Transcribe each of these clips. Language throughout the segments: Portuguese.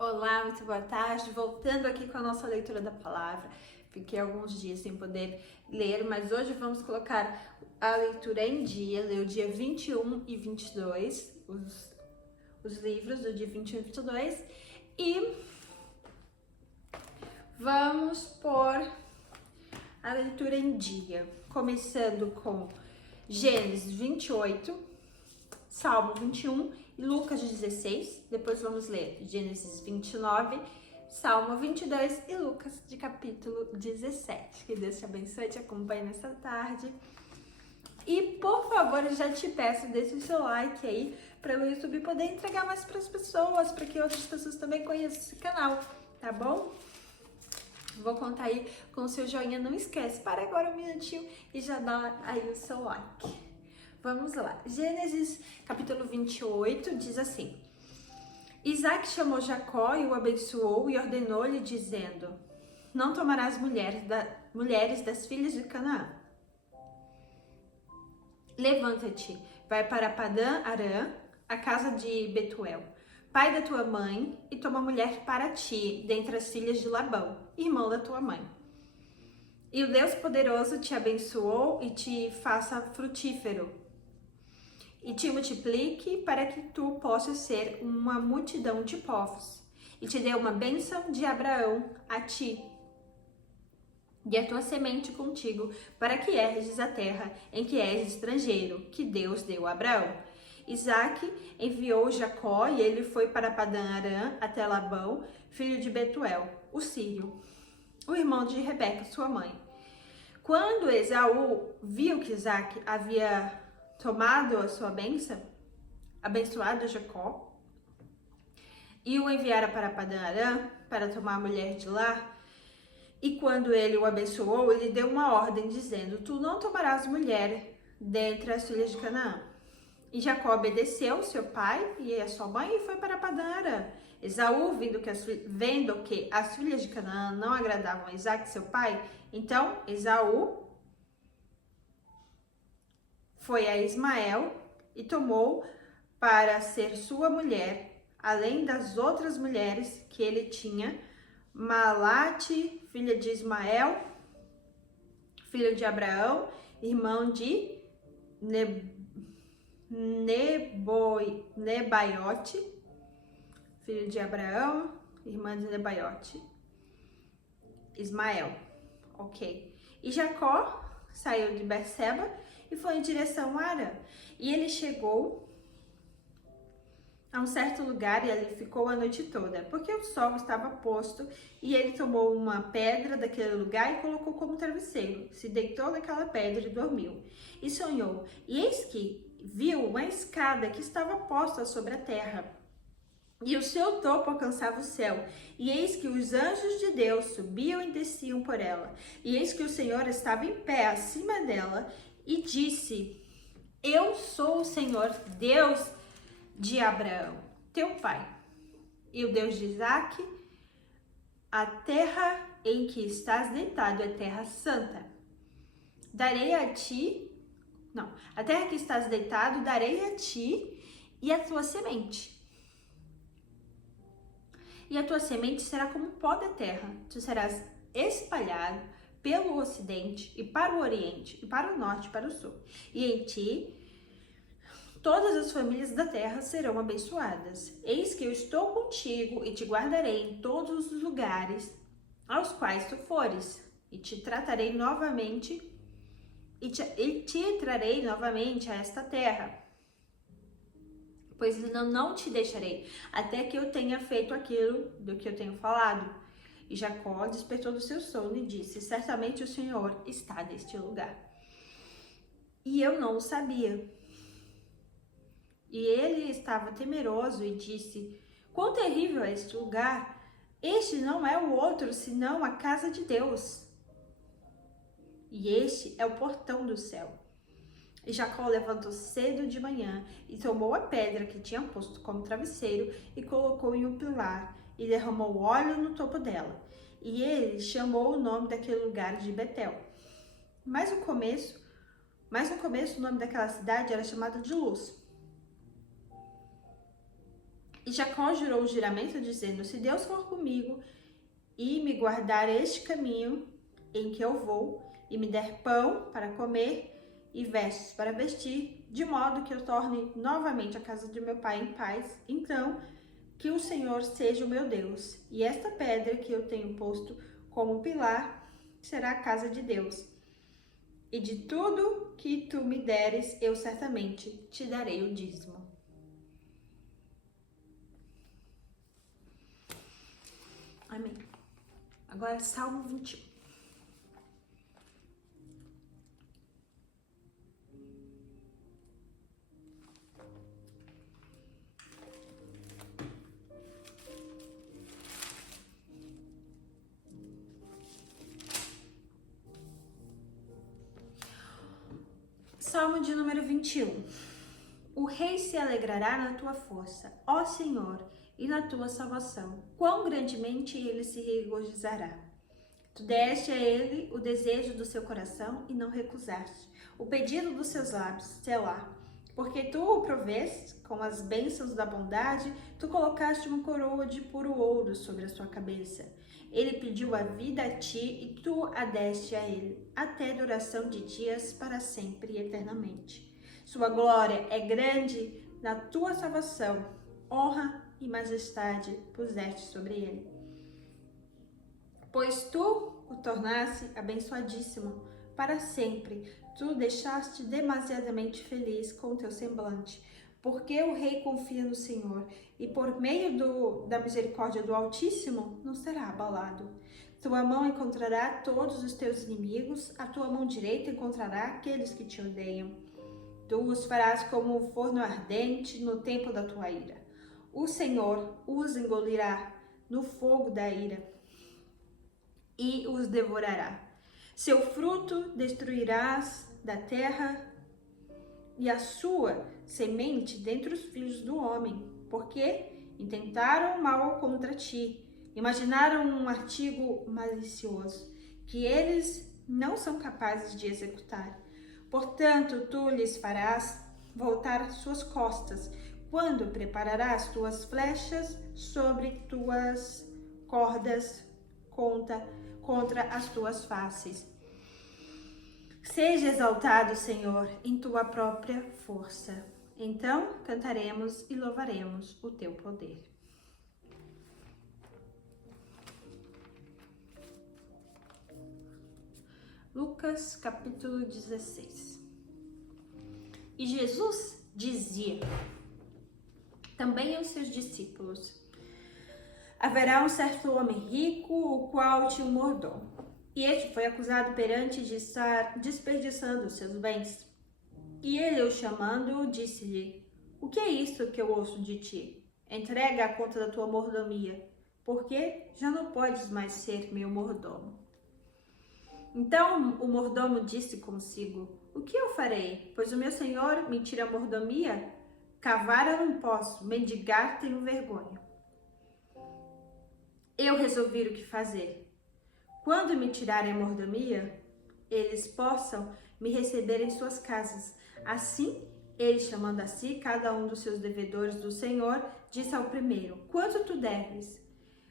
Olá, muito boa tarde. Voltando aqui com a nossa leitura da palavra. Fiquei alguns dias sem poder ler, mas hoje vamos colocar a leitura em dia, ler o dia 21 e 22, os livros do dia 21 e 22, e vamos pôr a leitura em dia, começando com Gênesis 28, Salmo 21 e Lucas 16. Depois vamos ler Gênesis 29, Salmo 22 e Lucas de capítulo 17. Que Deus te abençoe e te acompanhe nessa tarde. E por favor, eu já te peço, deixe o seu like aí para o YouTube poder entregar mais para as pessoas, para que outras pessoas também conheçam esse canal, tá bom? Vou contar aí com o seu joinha, não esquece, para agora um minutinho e já dá aí o seu like. Vamos lá, Gênesis capítulo 28 diz assim: Isaac chamou Jacó e o abençoou e ordenou-lhe dizendo: Não tomarás mulheres das filhas de Canaã. Levanta-te, vai para Padã Arã, a casa de Betuel, pai da tua mãe, e toma mulher para ti, dentre as filhas de Labão, irmão da tua mãe. E o Deus poderoso te abençoou e te faça frutífero, e te multiplique para que tu possas ser uma multidão de povos, e te dê uma bênção de Abraão a ti, e a tua semente contigo, para que herdes a terra em que és estrangeiro, que Deus deu a Abraão. Isaac enviou Jacó e ele foi para Padã Arã até Labão, filho de Betuel, o sírio, o irmão de Rebeca, sua mãe. Quando Esaú viu que Isaac havia tomado a sua bênção, abençoado Jacó, e o enviara para Padã Arã para tomar a mulher de lá, e quando ele o abençoou, ele deu uma ordem dizendo: Tu não tomarás mulher dentre as filhas de Canaã. E Jacó obedeceu seu pai e a sua mãe e foi para Padã Arã. Esaú, vendo que as filhas de Canaã não agradavam a Isaac, seu pai, então Esaú foi a Ismael e tomou para ser sua mulher, além das outras mulheres que ele tinha, Malate, filha de Ismael, filho de Abraão, irmão de Nebaiote, filho de Abraão, irmã de Nebaiote, Ismael, ok. E Jacó saiu de Berseba e foi em direção a Arã. E ele chegou a um certo lugar e ali ficou a noite toda, porque o sol estava posto, e ele tomou uma pedra daquele lugar e colocou como travesseiro, se deitou naquela pedra e dormiu. E sonhou, e eis que viu uma escada que estava posta sobre a terra, e o seu topo alcançava o céu, e eis que os anjos de Deus subiam e desciam por ela, e eis que o Senhor estava em pé acima dela, e disse: Eu sou o Senhor, Deus de Abraão, teu pai, e o Deus de Isaac. A terra em que estás deitado é terra santa. Darei a ti, a terra que estás deitado darei a ti e a tua semente. E a tua semente será como pó da terra. Tu serás espalhado pelo ocidente e para o oriente, e para o norte e para o sul. E em ti todas as famílias da terra serão abençoadas. Eis que eu estou contigo e te guardarei em todos os lugares aos quais tu fores, e te tratarei novamente e te trarei novamente a esta terra, pois não te deixarei até que eu tenha feito aquilo do que eu tenho falado. E Jacó despertou do seu sono e disse: Certamente o Senhor está neste lugar. E eu não o sabia. E ele estava temeroso e disse: Quão terrível é este lugar! Este não é o outro, senão a casa de Deus. E este é o portão do céu. E Jacó levantou cedo de manhã e tomou a pedra que tinha posto como travesseiro e colocou em um pilar e derramou óleo no topo dela. E ele chamou o nome daquele lugar de Betel. Mas no começo o nome daquela cidade era chamado de Luz. E Jacó jurou o juramento, dizendo: se Deus for comigo e me guardar este caminho em que eu vou, e me der pão para comer e vestes para vestir, de modo que eu torne novamente a casa de meu pai em paz, então que o Senhor seja o meu Deus, e esta pedra que eu tenho posto como pilar será a casa de Deus. E de tudo que tu me deres, eu certamente te darei o dízimo. Amém. Agora, Salmo 21. Salmo de número 21. O rei se alegrará na tua força, ó Senhor, e na tua salvação. Quão grandemente ele se regozijará. Tu deste a ele o desejo do seu coração e não recusaste o pedido dos seus lábios, Selá. Porque tu o proveste com as bênçãos da bondade, tu colocaste uma coroa de puro ouro sobre a sua cabeça. Ele pediu a vida a ti e tu a deste a ele, até duração de dias para sempre e eternamente. Sua glória é grande na tua salvação, honra e majestade puseste sobre ele. Pois tu o tornaste abençoadíssimo para sempre, tu o deixaste demasiadamente feliz com o teu semblante. Porque o rei confia no Senhor, e por meio da misericórdia do Altíssimo não será abalado. Tua mão encontrará todos os teus inimigos, a tua mão direita encontrará aqueles que te odeiam. Tu os farás como um forno ardente no tempo da tua ira. O Senhor os engolirá no fogo da ira e os devorará. Seu fruto destruirás da terra e a sua semente dentre os filhos do homem, porque intentaram mal contra ti, imaginaram um artigo malicioso, que eles não são capazes de executar. Portanto, tu lhes farás voltar as suas costas, quando prepararás tuas flechas sobre tuas cordas contra as tuas faces. Seja exaltado, Senhor, em tua própria força. Então cantaremos e louvaremos o teu poder. Lucas, capítulo 16. E Jesus dizia também aos seus discípulos: haverá um certo homem rico, o qual tinha um mordomo. E este foi acusado perante de estar desperdiçando os seus bens. E ele, o chamando, disse-lhe: o que é isto que eu ouço de ti? Entrega a conta da tua mordomia, porque já não podes mais ser meu mordomo. Então o mordomo disse consigo: o que eu farei? Pois o meu senhor me tira a mordomia? Cavar eu não posso, mendigar tenho vergonha. Eu resolvi o que fazer. Quando me tirarem a mordomia, eles possam me receber em suas casas. Assim, ele, chamando a si cada um dos seus devedores do Senhor, disse ao primeiro: quanto tu deves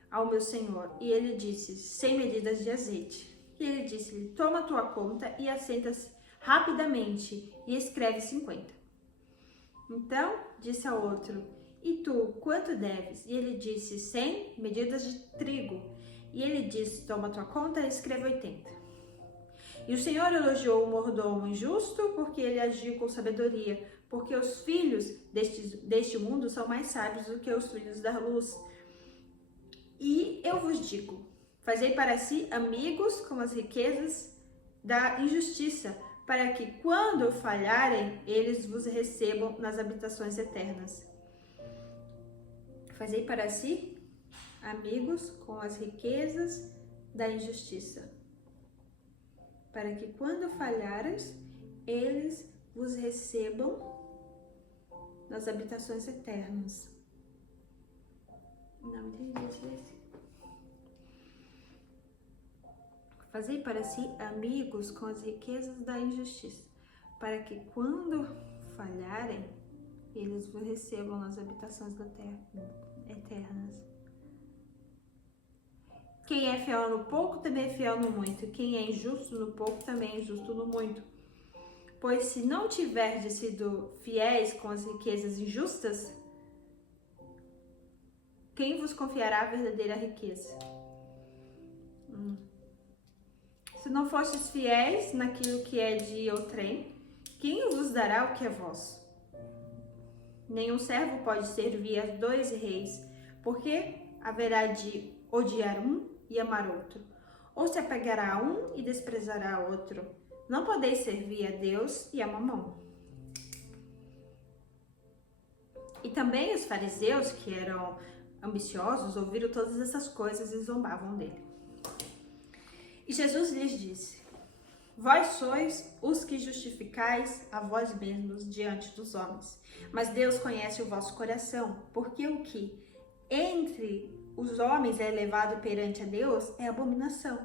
ao meu senhor? E ele disse: 100 medidas de azeite. E ele disse-lhe: toma tua conta e assenta-se rapidamente e escreve 50. Então disse ao outro: e tu, quanto deves? E ele disse: 100 medidas de trigo. E ele disse: toma tua conta e escreva 80. E o Senhor elogiou o mordomo injusto, porque ele agiu com sabedoria, porque os filhos deste mundo são mais sábios do que os filhos da luz. E eu vos digo: fazei para si amigos com as riquezas da injustiça, para que, quando falharem, eles vos recebam nas habitações eternas. Fazei para si amigos com as riquezas da injustiça, para que, quando falhares, eles vos recebam nas habitações eternas. Não entendi esse. Fazei para si amigos com as riquezas da injustiça, para que, quando falharem, eles vos recebam nas habitações da terra, eternas. Quem é fiel no pouco também é fiel no muito. Quem é injusto no pouco também é injusto no muito. Pois se não tiverdes sido fiéis com as riquezas injustas, quem vos confiará a verdadeira riqueza? Se não fostes fiéis naquilo que é de outrem, quem vos dará o que é vosso? Nenhum servo pode servir a 2 reis, porque haverá de odiar um e amar outro, ou se apegará a um e desprezará outro. Não podeis servir a Deus e a Mamão. E também os fariseus, que eram ambiciosos, ouviram todas essas coisas e zombavam dele. E Jesus lhes disse: Vós sois os que justificais a vós mesmos diante dos homens, mas Deus conhece o vosso coração, porque o que entre os homens é elevado perante a Deus é abominação.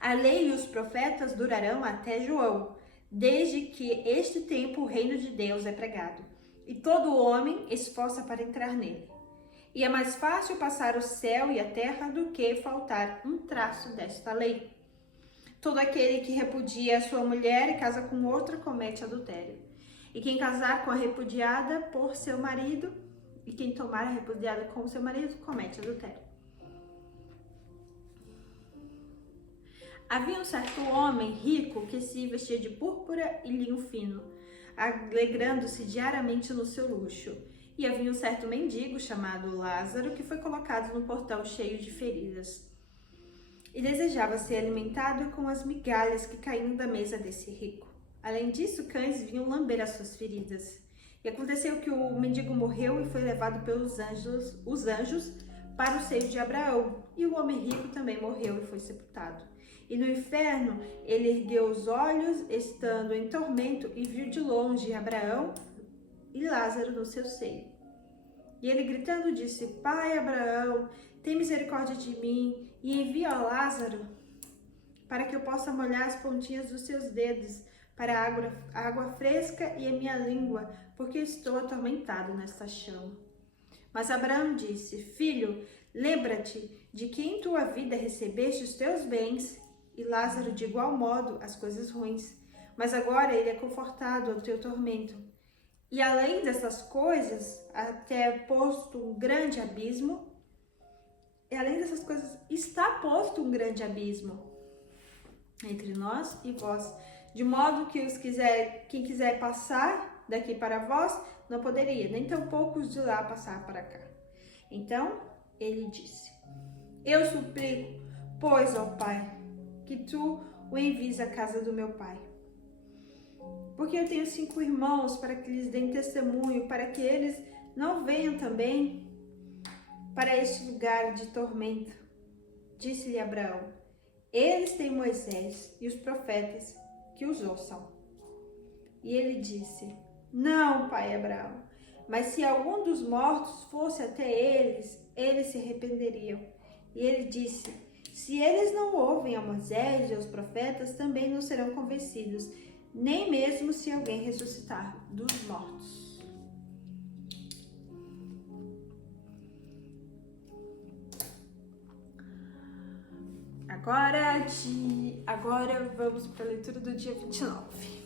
A lei e os profetas durarão até João, desde que este tempo o reino de Deus é pregado, e todo homem esforça para entrar nele. E é mais fácil passar o céu e a terra do que faltar um traço desta lei. Todo aquele que repudia a sua mulher e casa com outra comete adultério. E quem casar com a repudiada por seu marido, e quem tomar a repudiada com seu marido, comete adultério. Havia um certo homem rico que se vestia de púrpura e linho fino, alegrando-se diariamente no seu luxo. E havia um certo mendigo chamado Lázaro que foi colocado no portão cheio de feridas. E desejava ser alimentado com as migalhas que caíam da mesa desse rico. Além disso, cães vinham lamber as suas feridas. E aconteceu que o mendigo morreu e foi levado pelos anjos para o seio de Abraão. E o homem rico também morreu e foi sepultado. E no inferno ele ergueu os olhos, estando em tormento, e viu de longe Abraão e Lázaro no seu seio. E ele gritando disse: Pai Abraão, tem misericórdia de mim e envia a Lázaro para que eu possa molhar as pontinhas dos seus dedos para a água fresca e a minha língua, porque estou atormentado nesta chama. Mas Abraão disse: Filho, lembra-te de que em tua vida recebeste os teus bens, e Lázaro de igual modo as coisas ruins. Mas agora ele é confortado ao teu tormento. E além dessas coisas, até posto um grande abismo, está posto um grande abismo entre nós e vós, de modo que quem quiser passar daqui para vós, não poderia, nem tampouco os de lá passar para cá. Então ele disse: Eu suplico, pois, ó Pai, que tu o envies à casa do meu pai. Porque eu tenho 5 irmãos, para que lhes deem testemunho, para que eles não venham também para este lugar de tormento. Disse-lhe Abraão: Eles têm Moisés e os profetas, que os ouçam. E ele disse: Não, pai Abraão, mas se algum dos mortos fosse até eles se arrependeriam. E ele disse: Se eles não ouvem a Moisés e aos profetas, também não serão convencidos, nem mesmo se alguém ressuscitar dos mortos. Agora vamos para a leitura do dia 29.